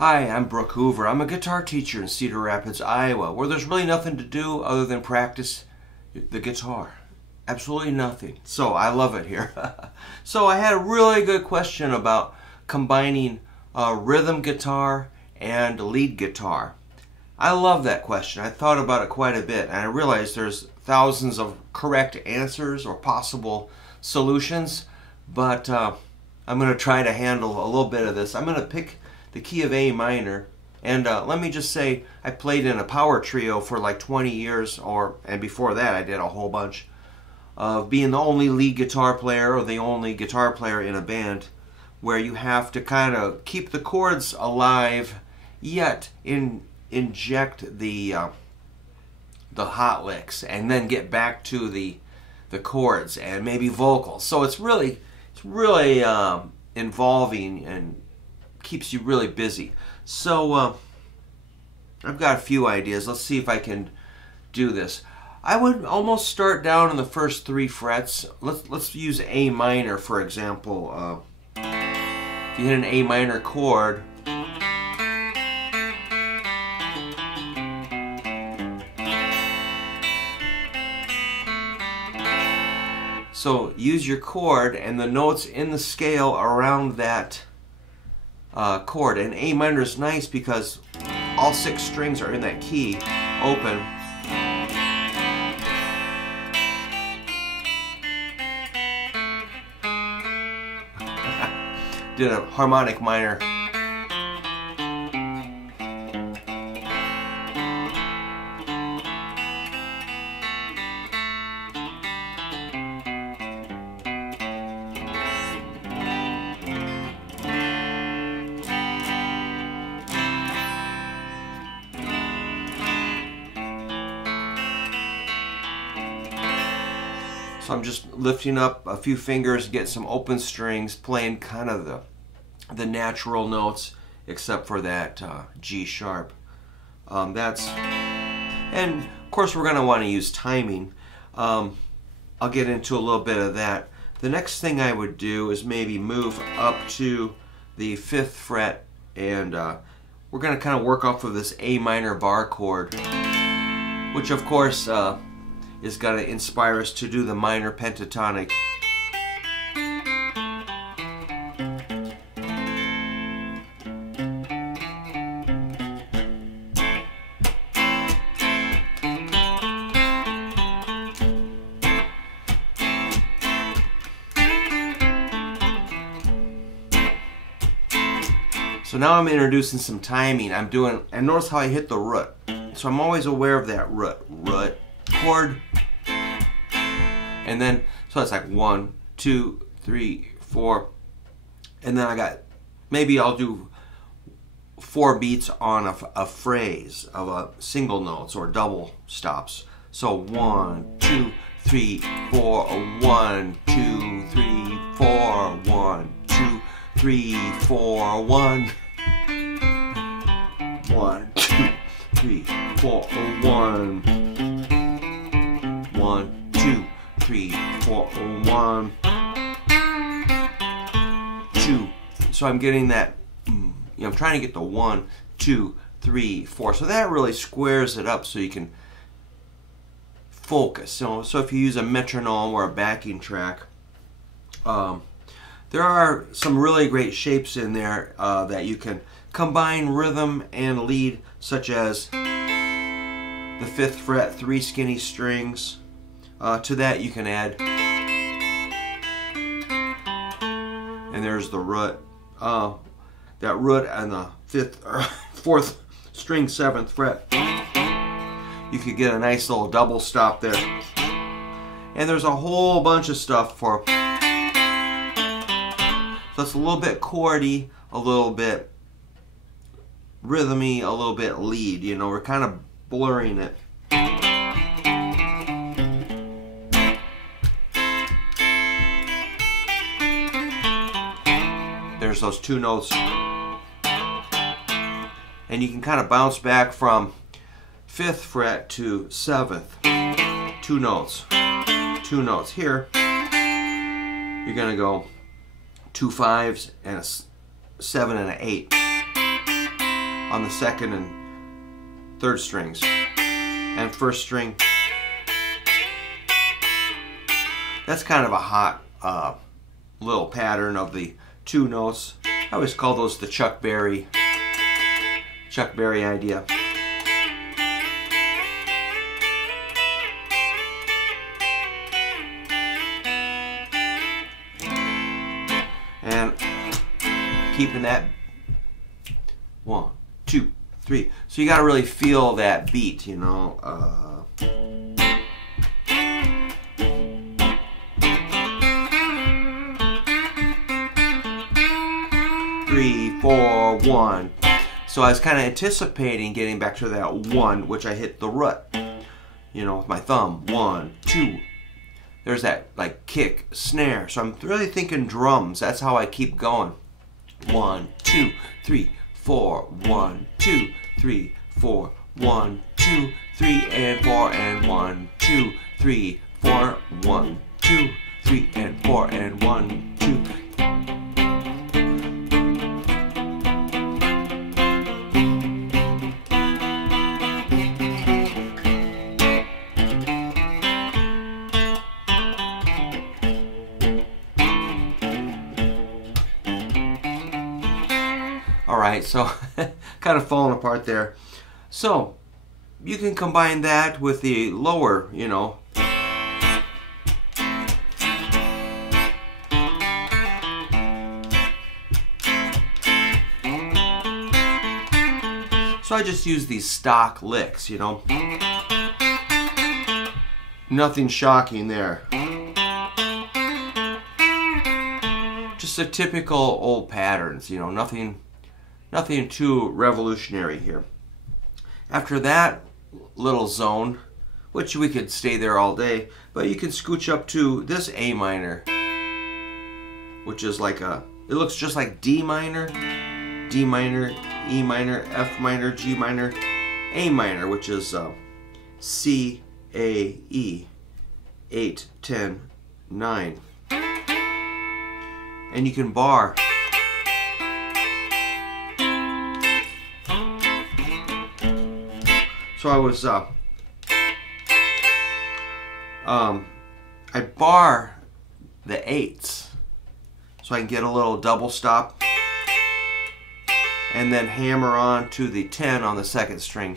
Hi, I'm Brook Hoover. I'm a guitar teacher in Cedar Rapids, Iowa, where there's really nothing to do other than practice the guitar. Absolutely nothing. So I love it here. So I had a really good question about combining rhythm guitar and lead guitar. I love that question. I thought about it quite a bit, and I realized there's thousands of correct answers or possible solutions, but I'm going to try to handle a little bit of this. I'm going to pick the key of A minor, and let me just say I played in a power trio for like 20 years, and before that I did a whole bunch of being the only lead guitar player or the only guitar player in a band, where you have to kind of keep the chords alive yet inject the hot licks and then get back to the chords and maybe vocals. So it's really involving and keeps you really busy. So I've got a few ideas. Let's see if I can do this. I would almost start down in the first 3 frets. Let's use A minor for example. If you hit an A minor chord, so use your chord and the notes in the scale around that chord. And A minor is nice because all 6 strings are in that key, open. Did a harmonic minor. So I'm just lifting up a few fingers, getting some open strings, playing kind of the natural notes, except for that G sharp. And of course we're going to want to use timing. I'll get into a little bit of that. The next thing I would do is maybe move up to the 5th fret, and we're going to kind of work off of this A minor bar chord, which of course is going to inspire us to do the minor pentatonic. So now I'm introducing some timing. and notice how I hit the root. So I'm always aware of that root, chord, and then so it's like 1, 2, 3, 4, and then maybe I'll do 4 beats on a phrase of a single notes or double stops. So 1, 2, 3, 4, 1, 2, 3, 4, 1, 2, 3, 4, 1, 1, 2, 3, 4, 1, 1, 2, 3, 4, 1, 2. So I'm getting that, I'm trying to get the 1, 2, 3, 4. So that really squares it up so you can focus. So if you use a metronome or a backing track, there are some really great shapes in there that you can combine rhythm and lead, such as the 5th fret, 3 skinny strings. To that you can add, and there's the root. That root and the 4th string, 7th fret. You could get a nice little double stop there. And there's a whole bunch of stuff for. So it's a little bit chordy, a little bit rhythmy, a little bit lead. You know, we're kind of blurring it. There's those 2 notes. And you can kind of bounce back from 5th fret to 7th. 2 notes. 2 notes. Here, you're going to go 2 5s and a 7 and an 8. on the second and third strings, and first string. That's kind of a hot little pattern of the two notes. I always call those the Chuck Berry idea. And keeping that 1, 2, 3. So you got to really feel that beat, you know. 3, 4, 1. So I was kind of anticipating getting back to that 1, which I hit the rut, you know, with my thumb. 1, 2. There's that like kick, snare. So I'm really thinking drums. That's how I keep going. 1, 2, 3, 4. 1, 2, 3, 4. 1, 2, 3, and 4, and 1, 2, 3, 4. 1, 2, 3, and 4, and 1, 2. Alright, so kind of falling apart there. So you can combine that with the lower, you know. So I just use these stock licks, you know. Nothing shocking there. Just a typical old patterns, you know, nothing too revolutionary here. After that little zone, which we could stay there all day, but you can scooch up to this A minor, which is like it looks just like D minor, D minor, E minor, F minor, G minor, A minor, which is C, A, E, 8, 10, 9. And you can bar. So I was, I bar the 8s so I can get a little double stop and then hammer on to the 10 on the second string.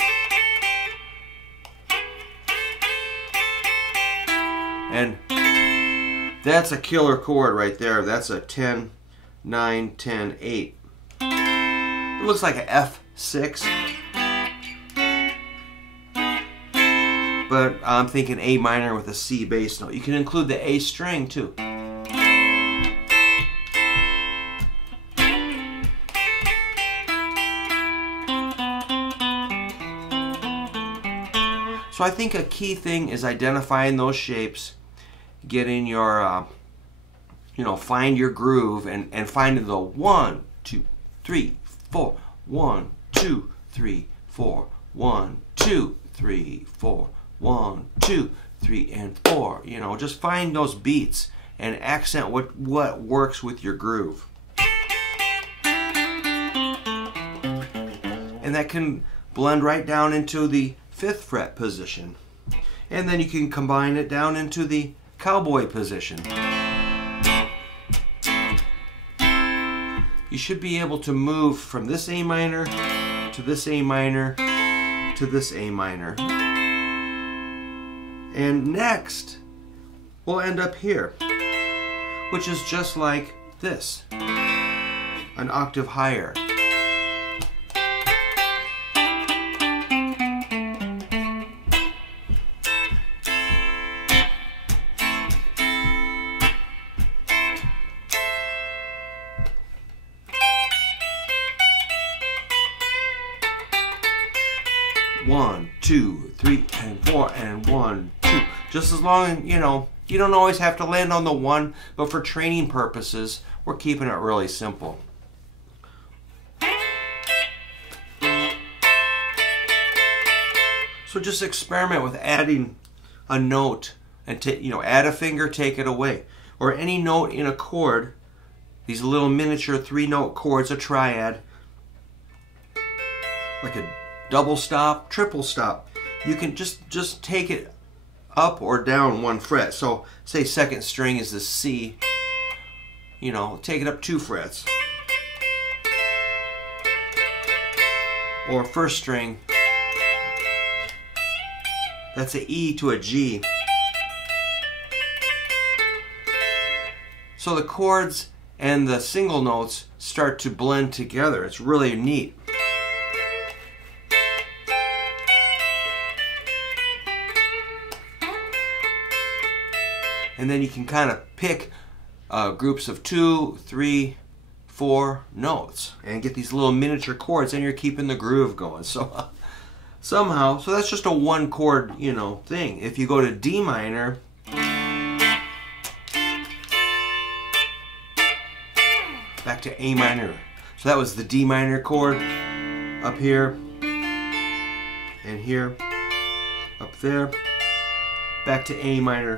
And that's a killer chord right there. That's a 10, 9, 10, 8. It looks like an F6. But I'm thinking A minor with a C bass note. You can include the A string too. So I think a key thing is identifying those shapes, getting your, you know, find your groove and finding the 1, 2, 3, 4, 1, 2, 3, 4, 1, 2, 3, 4. 1, 2, 3, and 4. You know, just find those beats and accent what works with your groove. And that can blend right down into the 5th fret position. And then you can combine it down into the cowboy position. You should be able to move from this A minor to this A minor to this A minor. And next, we'll end up here, which is just like this, an octave higher. One, 2, 3, and 4, and 1, 2. Just as long, you know, you don't always have to land on the 1, but for training purposes, we're keeping it really simple. So just experiment with adding a note and you know, add a finger, take it away, or any note in a chord. These little miniature 3-note chords, a triad. like a double stop, triple stop. You can just take it up or down 1 fret. So say second string is the C, you know, take it up 2 frets. Or first string, that's an E to a G. So the chords and the single notes start to blend together. It's really neat. And then you can kind of pick groups of 2, 3, 4 notes and get these little miniature chords, and you're keeping the groove going. So somehow, so that's just a 1 chord, you know, thing. If you go to D minor, back to A minor. So that was the D minor chord up here and here, up there, back to A minor.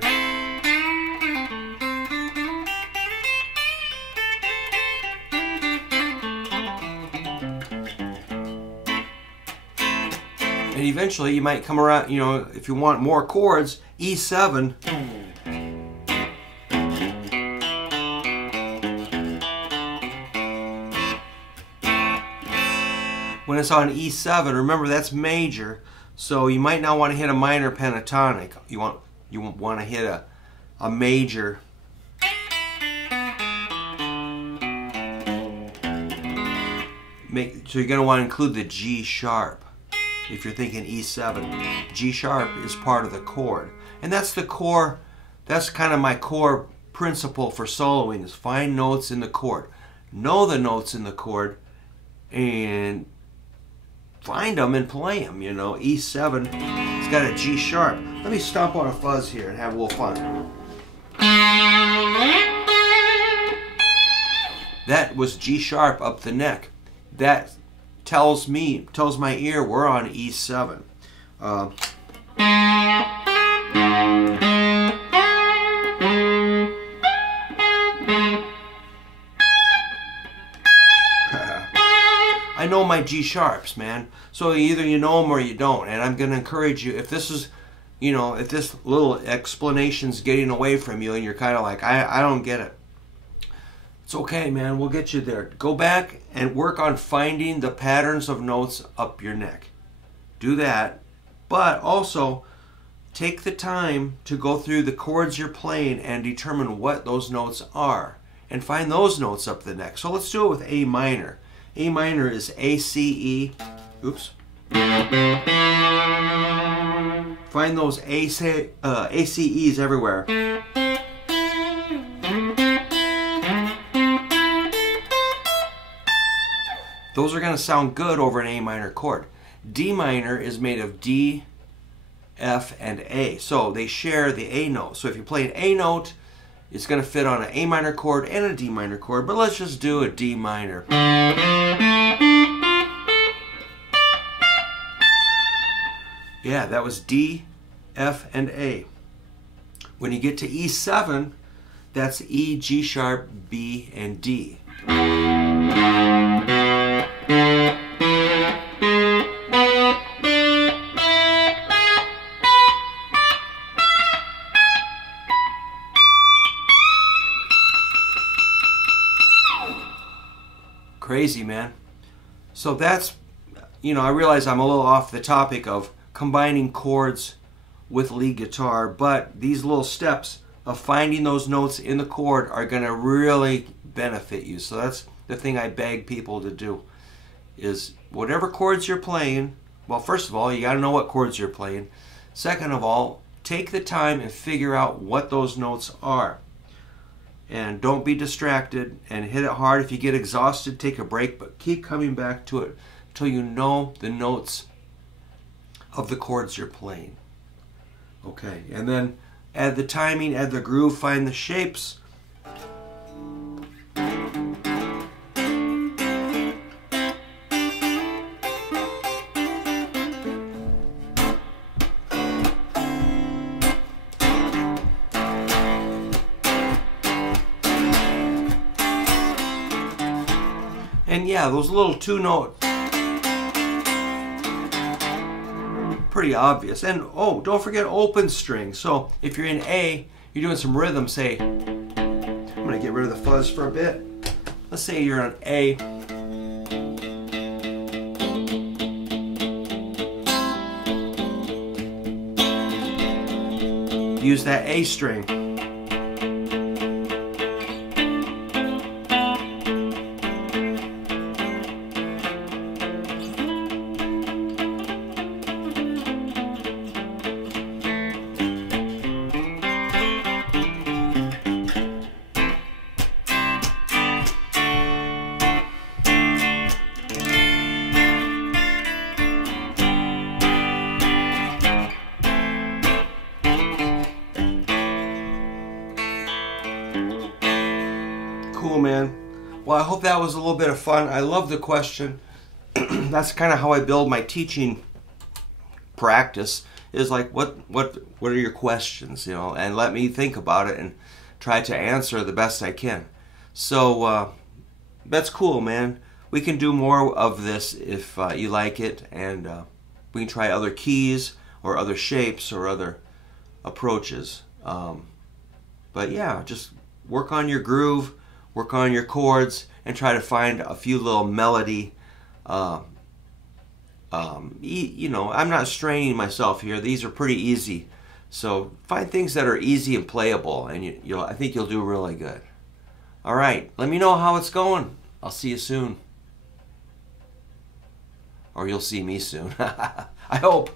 And eventually you might come around, you know, if you want more chords, E7. When it's on E7, remember that's major, so you might not want to hit a minor pentatonic. You want to hit a major. So you're going to want to include the G sharp. If you're thinking E7, G sharp is part of the chord. And that's the core, that's kind of my core principle for soloing, is find notes in the chord. Know the notes in the chord and find them and play them, you know. E7, it's got a G sharp. Let me stomp on a fuzz here and have a little fun. That was G sharp up the neck. That tells my ear we're on E7. I know my G sharps, man. So either you know them or you don't. And I'm going to encourage you, if this is, you know, if this little explanation's getting away from you and you're kind of like, I don't get it. It's okay, man. We'll get you there. Go back and work on finding the patterns of notes up your neck. Do that. But also, take the time to go through the chords you're playing and determine what those notes are. And find those notes up the neck. So let's do it with A minor. A minor is A, C, E. Oops. Find those A, C, E's everywhere. Those are going to sound good over an A minor chord. D minor is made of D, F, and A. So they share the A note. So if you play an A note, it's going to fit on an A minor chord and a D minor chord. But let's just do a D minor. Yeah, that was D, F, and A. When you get to E7, that's E, G sharp, B, and D. Crazy, man. So that's, you know, I realize I'm a little off the topic of combining chords with lead guitar, but these little steps of finding those notes in the chord are going to really benefit you. So that's the thing I beg people to do, is whatever chords you're playing, well, first of all, you got to know what chords you're playing. Second of all, take the time and figure out what those notes are. And don't be distracted and hit it hard. If you get exhausted, take a break, but keep coming back to it until you know the notes of the chords you're playing. Okay, and then add the timing, add the groove, find the shapes. And yeah, those little two notes. pretty obvious. And oh, don't forget open string. So if you're in A, you're doing some rhythm, say, I'm gonna get rid of the fuzz for a bit. Let's say you're on A. Use that A string. Cool, man. Well, I hope that was a little bit of fun. I love the question. That's kind of how I build my teaching practice, is like, what are your questions, you know, and let me think about it and try to answer the best I can. So that's cool, man. We can do more of this if you like it, and we can try other keys or other shapes or other approaches. But yeah, just work on your groove, work on your chords, and try to find a few little melody. You know, I'm not straining myself here. These are pretty easy. So find things that are easy and playable, and I think you'll do really good. All right, let me know how it's going. I'll see you soon. Or you'll see me soon. I hope.